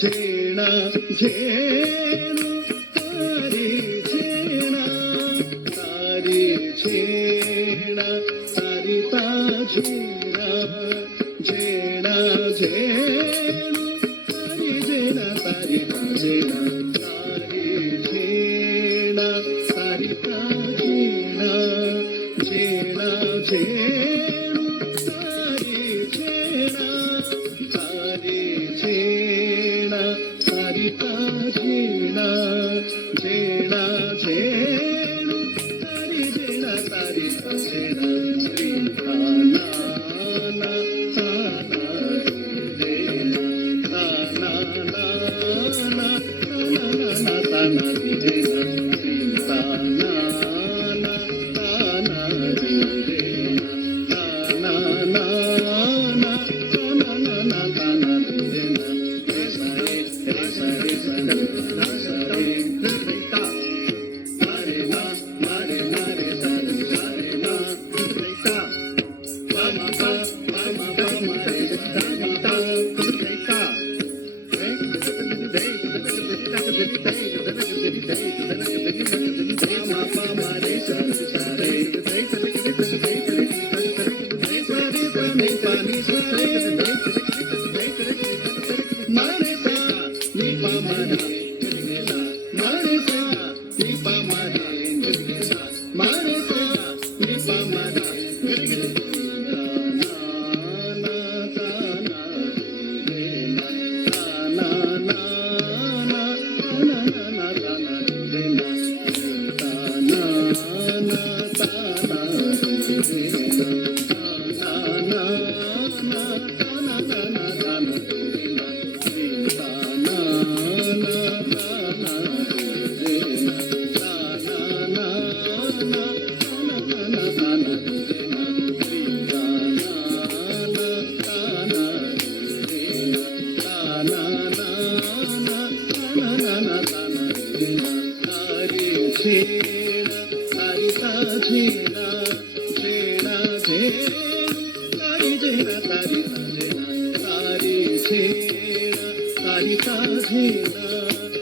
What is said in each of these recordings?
झेणा झेणू तारी झेणा तारी झेणा तारी ता झेणा झेणा झेणू तारी झेणा तारी ता झेणा तारी झेणा तारी ता झेणा झेणा झेणू तारी झेणा तारी झेणा तारी ता झेणा झेणा झेणू तारी झेणा तारी ता झेणा श्रीकाना ना ताना झेणा ताना ना ना ताना ताना झेणा श्रीकाना ना ताना झेणा ताना ना ना ताना ना ताना झेणा रे सारे रे सारे सारे ता मारे ना रे सारे सारे ना रे ता मा मा रे ता ता रे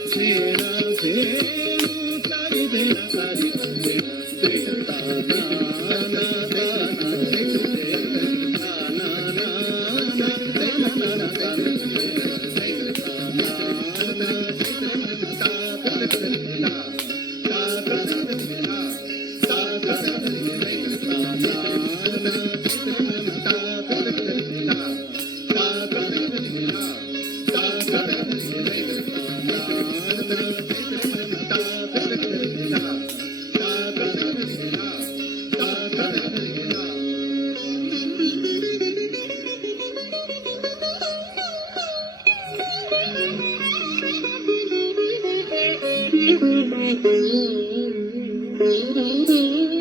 ता Thank you.